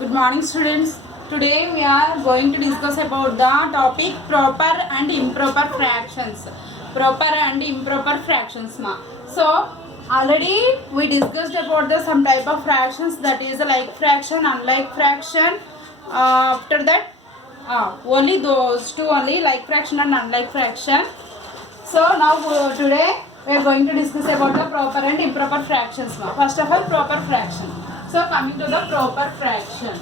Good morning, students. Today we are going to discuss about the topic proper and improper fractions. Proper and improper fractions. So already we discussed about the some type of fractions, that is like fraction, unlike fraction. After that, only those two only, like fraction and unlike fraction. So now today we are going to discuss about the proper and improper fractions. First of all, proper fraction. So coming to the proper fraction.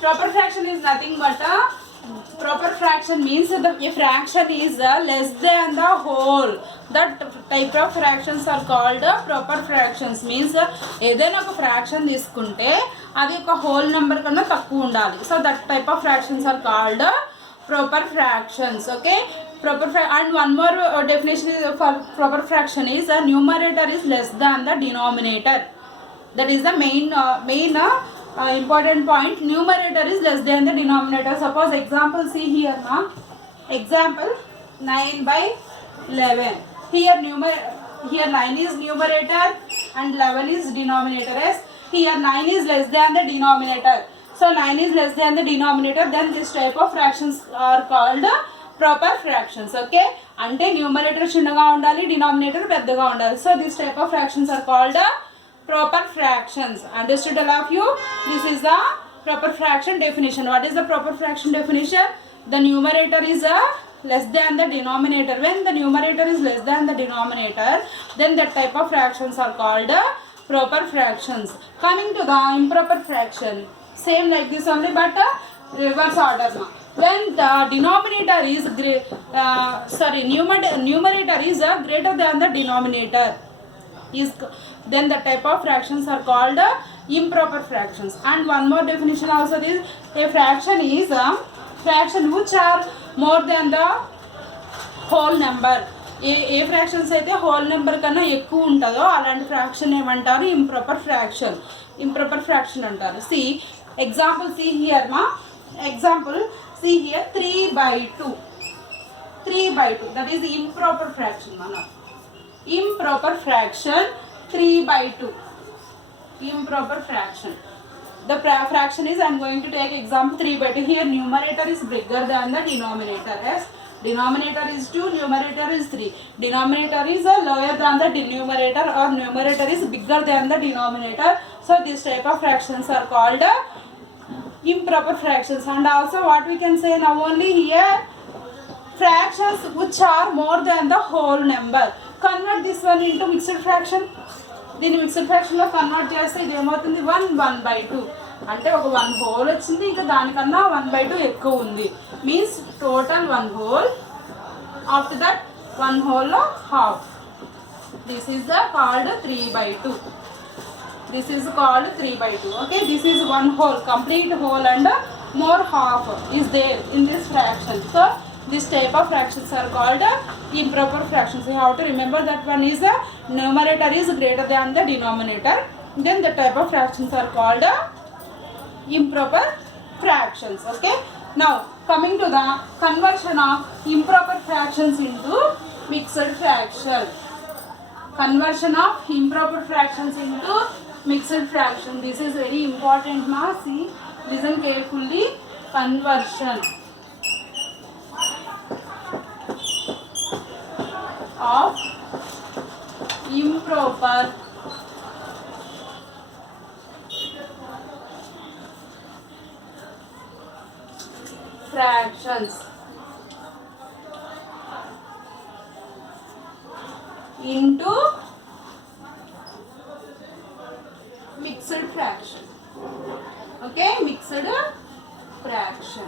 Proper fraction is nothing but proper fraction means that a fraction is less than the whole. That type of fractions are called proper fractions. Means ఏదైనా ఒక fraction తీసుకుంటే అది ఒక whole number కన్నా తక్కువ ఉండాలి. So that type of fractions are called proper fractions. Okay, and one more definition for proper fraction is numerator is less than the denominator. That is the main important point. Numerator is less than the denominator. Suppose example, see here na, example 9 by 11. Here 9 is numerator and 11 is denominator. Yes, here 9 is less than the denominator. So 9 is less than the denominator, then this type of fractions are called proper fractions. Okay, ante numerator చిన్నగా ఉండాలి, denominator పెద్దగా ఉండాలి. So this type of fractions are called proper fractions. Understood all of you? This is the proper fraction definition. What is the proper fraction definition? The numerator is less than the denominator. When the numerator is less than the denominator, then that type of fractions are called proper fractions. Coming to the improper fraction, same like this only, but reverse order now. When the denominator is numerator is greater than the denominator, then the type of fractions are called improper fractions. And one more definition also is a fraction is fraction which are more than the whole number. A fractions అయితే whole number కన్నా ఎక్కువ ఉంటుందో అలాంటి fraction ఏమంటారు? Improper fraction. Improper fraction అంటారు. C example, see here మా example, see here 3/2. 3/2 that is improper fraction. మన improper fraction 3/2. Improper fraction. The fraction is, I am going to take example 3/2. Here numerator is bigger than the denominator. Yes, denominator is 2, numerator is 3. Denominator is lower than the numerator, or numerator is bigger than the denominator. So this type of fractions are called improper fractions. And also what we can say now, only here fractions which are more than the whole number. Convert this one into mixed fraction. దీన్ని mixed ఫ్రాక్షన్లో convert చేస్తే ఇది ఏమవుతుంది? 1/2. అంటే ఒక 1 whole వచ్చింది, ఇంకా దానికన్నా 1/2 ఎక్కువ ఉంది. Means total 1 whole. After that 1 హోల్లో half. This is called 3/2. This is called 3/2. Okay, this is 1 whole, complete whole, and more half is there in this fraction. So this type of fractions are called improper fractions. You have to remember that one is numerator is greater than the denominator. Then the type of fractions are called improper fractions. Okay. Now coming to the conversion of improper fractions into mixed fraction. Conversion of improper fractions into mixed fraction. This is very important. Now see, listen carefully. Conversion of improper fractions into mixed fraction. Okay, mixed fraction.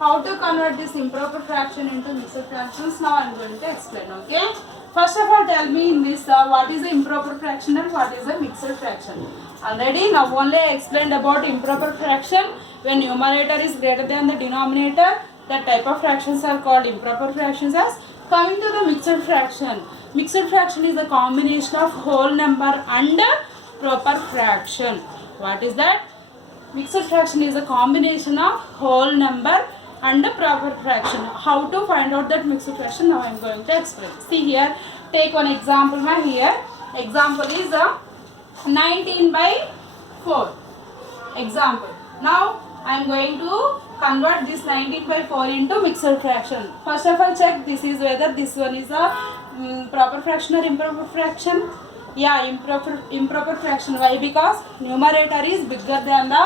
How to convert this improper fraction into mixed fractions? Now I am going to explain. Okay, first of all, tell me in this what is the improper fraction and what is the mixed fraction. Already now only I explained about improper fraction. When numerator is greater than the denominator, that type of fractions are called improper fractions. As coming to the mixed fraction, mixed fraction is a combination of whole number and proper fraction. What is that? Mixed fraction is a combination of whole number and the proper fraction. How to find out that mixed fraction? Now I am going to explain. See here, take one example. Here example is 19 by 4 example. Now I am going to convert this 19 by 4 into mixed fraction. First of all, check this is whether this one is a proper fraction or improper fraction. Yeah, improper fraction. Why? Because numerator is bigger than the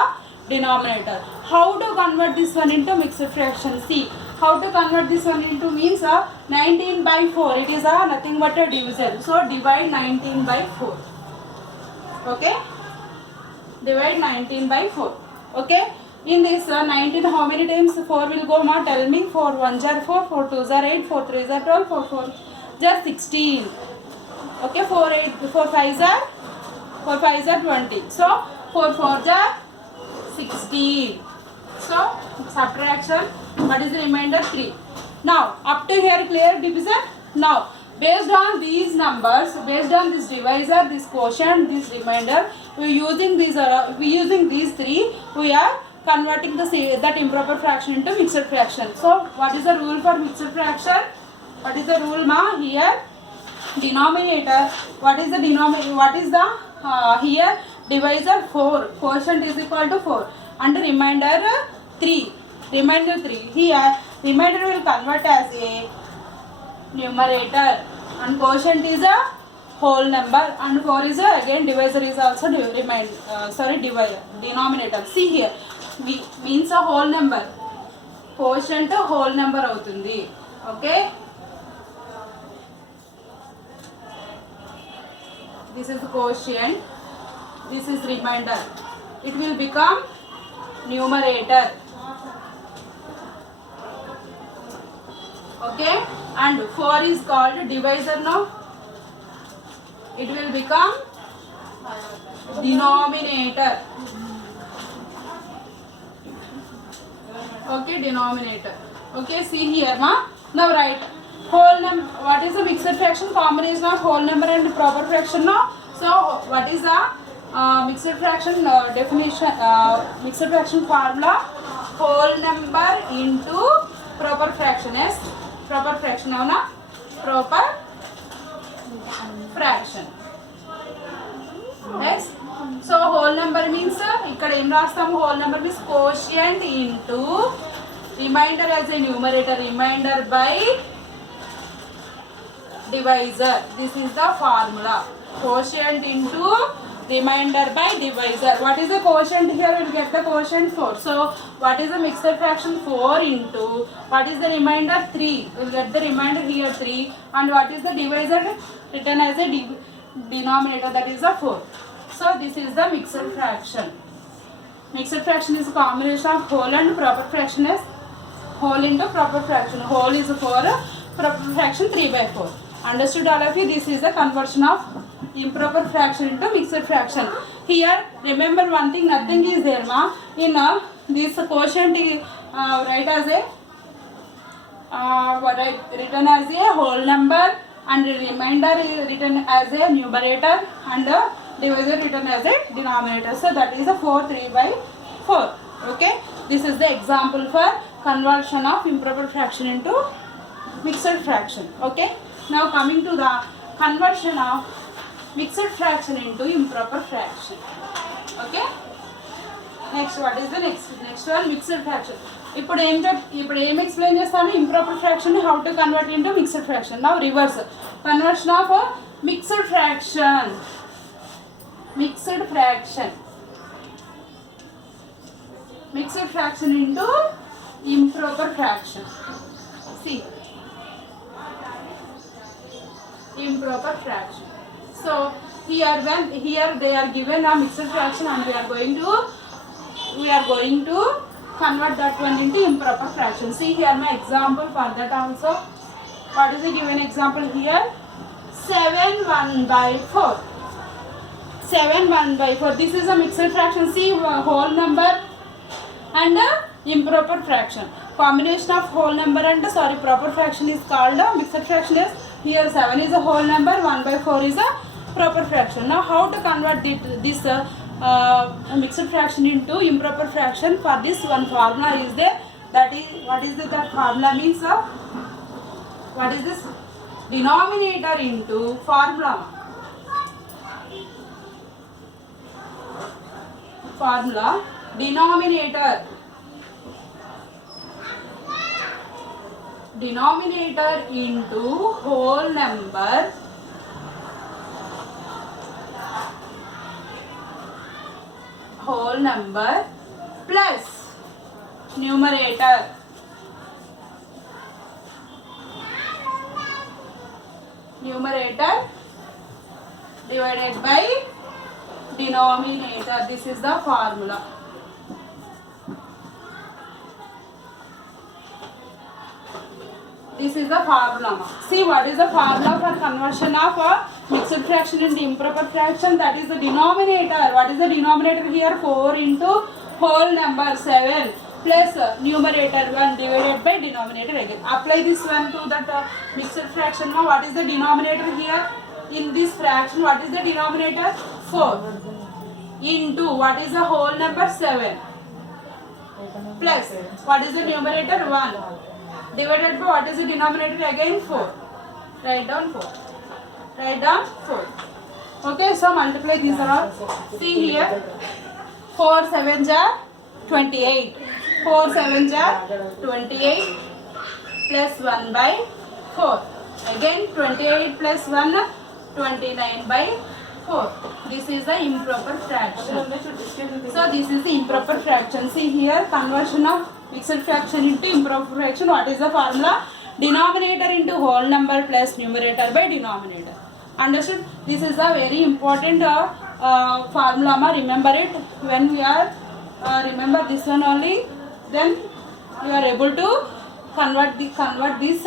denominator. How to convert this one into mixed fraction? See, how to convert this one into means 19 by 4. It is nothing but a division. So divide 19 by 4. Okay, divide 19 by 4. Okay, in this 19, how many times 4 will go? Ma, tell me. 4 1s are 4, 4 2s are 8, 4 3s are 12, 4 4 just 16. Okay, 4 5s are 20. So 4 4s are 16. So subtraction. What is the remainder? 3. Now up to here clear division. Now based on these numbers, based on this divisor, this quotient, this remainder, we using these three, we are converting that improper fraction into mixed fraction. So what is the rule for mixed fraction? What is the rule, ma? Here denominator. What is the denominator? What is the here divisor? 4. Quotient is equal to 4 and remainder 3. Remainder 3. Here remainder will convert as a numerator and quotient is a whole number and 4 is again divisor is also denominator. See here, means a whole number. Quotient whole number avutundi. Okay, this is quotient, this is remainder. It will become numerator. Okay, and 4 is called divisor now. It will become denominator. Okay, denominator. Okay, see here, ma. Now write whole number. What is the mixed fraction? Combination of whole number and proper fraction now. So what is the mixed fraction definition? Mixed fraction formula: whole number into proper fraction. Yes, proper fraction. Now na proper fraction. Yes. So whole number means ikkada em rastamu? Whole number means quotient into remainder as a numerator, remainder by divisor. This is the formula. Quotient into remainder by divisor. What is the quotient here? We will get the quotient 4. So what is the mixed fraction? 4 into what is the remainder? 3. We will get the remainder here 3. And what is the divisor? Written as a denominator, that is a 4. So this is the mixed fraction. Mixed fraction is a combination of whole and proper fraction. Is whole into proper fraction. Whole is 4, proper fraction 3 by 4. Understood all of you? This is the conversion of improper fraction into mixed fraction. Here remember one thing, nothing is there, ma. In this quotient write as a written as a whole number and remainder is written as a numerator and divisor written as a denominator. So that is a 4 3 by 4. Okay, this is the example for conversion of improper fraction into mixed fraction. Okay, now coming to the conversion of mixed fraction into improper fraction. Okay, next what is the next one? Mixed fraction. ఇప్పుడు ఏం explain చేస్తాను? Improper fraction how to convert into mixed fraction. Now reverse conversion of mixed fraction. Mixed fraction into improper fraction. See, improper fraction. So here they are given a mixed fraction and we are going to convert that one into improper fraction. See here my example for that also. What is the given example here? 7 1 by 4. 7 1 by 4. This is a mixed fraction. See, whole number and improper fraction. Combination of whole number and proper fraction is called mixed fraction. Is here 7 is a whole number, 1 by 4 is a proper fraction. Now how to convert this mixed fraction into improper fraction? For this one formula is there. That is what is that formula means? What is this? Denominator into formula. Formula denominator into whole number plus numerator divided by denominator. This is the formula. This is the formula. See, what is the formula for conversion of a mixed fraction into improper fraction? That is the denominator. What is the denominator here? 4 into whole number 7 plus numerator 1 divided by denominator again. Apply this one to that mixed fraction. Now, what is the denominator here? In this fraction, what is the denominator? 4 into what is the whole number 7 plus what is the numerator 1 divided by what is the denominator again 4. Write down 4. Okay, so multiply these around. See here, 4 7s are 28. 4 7s are 28 plus 1 by 4. Again 28 plus 1 29 by 4. This is the improper fraction. So this is the improper fraction. See here, conversion of mixed fraction into improper fraction. What is the formula? Denominator into whole number plus numerator by denominator. Understood? This is a very important formula. Remember it. When we are remember this one only, then we are able to convert this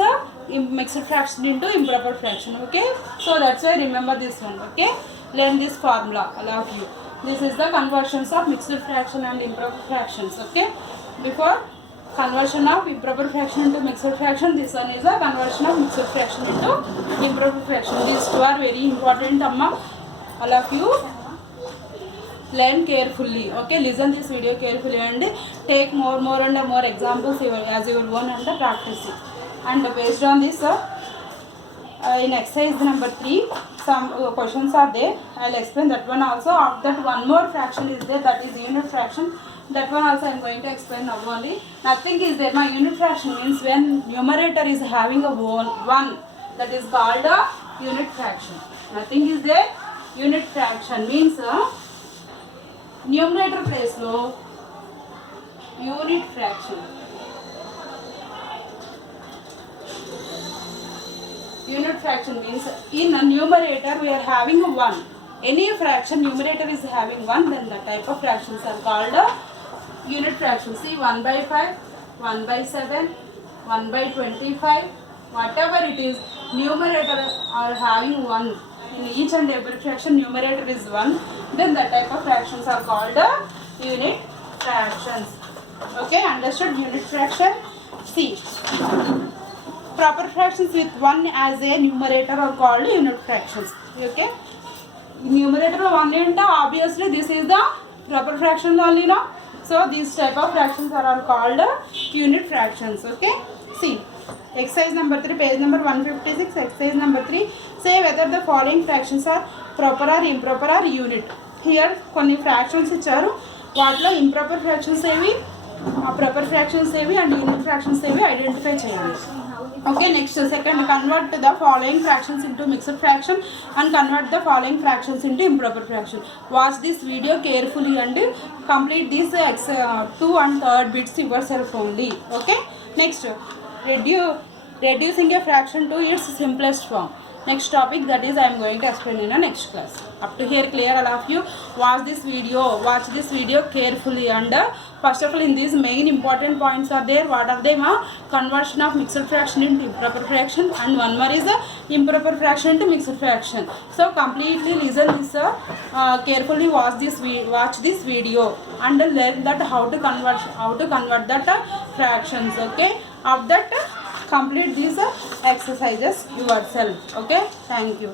mixed fraction into improper fraction. Okay, so that's why remember this one. Okay, learn this formula. I love you. This is the conversions of mixed fraction and improper fractions. Okay, before conversion of improper fraction into mixed fraction, this one is a conversion of mixed fraction into improper fraction. These two are very important, amma. All of you learn carefully. Okay, listen this video carefully and take more and more examples as you will learn and practice it. And based on this, in exercise number 3, some questions are there. I will explain that one also. After that, one more fraction is there, that is unit fraction. That one also I am going to explain now only. Nothing is there. My unit fraction means when numerator is having a 1, that is called a unit fraction. Nothing is there. Unit fraction means numerator place lo unit fraction. Unit fraction means in a numerator we are having 1. Any fraction numerator is having 1, then the type of fractions are called unit fraction. See, 1 by 5, 1 by 7, 1 by 25, whatever it is, numerator are having 1. In each and every fraction numerator is 1, then the type of fractions are called unit fractions. Okay, understood? Unit fraction. See, proper fractions with 1 as a numerator are called unit fractions. Okay, numerator 1 and obviously this is the proper fraction only now. So these type of fractions are all called unit fractions. Okay, see exercise number 3, page number 156. Exercise number 3, say whether the following fractions are proper or improper or unit. Here కొన్ని fractions ఇచ్చారు, వాటిలో improper fractions ఏవి, proper fractions ఏవి and unit fractions ఏవి identify చేయాలి. Okay, next second, convert the following fractions into mixed fraction and convert the following fractions into improper fraction. Watch this video carefully and complete these 2 and 3rd bits yourself only. Okay, next, reducing a fraction to its simplest form. Next topic, that is I am going to explain in the next class. Up to here clear, all of you? Watch this video carefully and first of all in these main important points are there. What are they? Conversion of mixed fraction into improper fraction, and one more is improper fraction into mixed fraction. So completely listen this carefully, watch this video and learn that how to convert that fractions. Okay, of that complete these exercises yourself. Okay, thank you.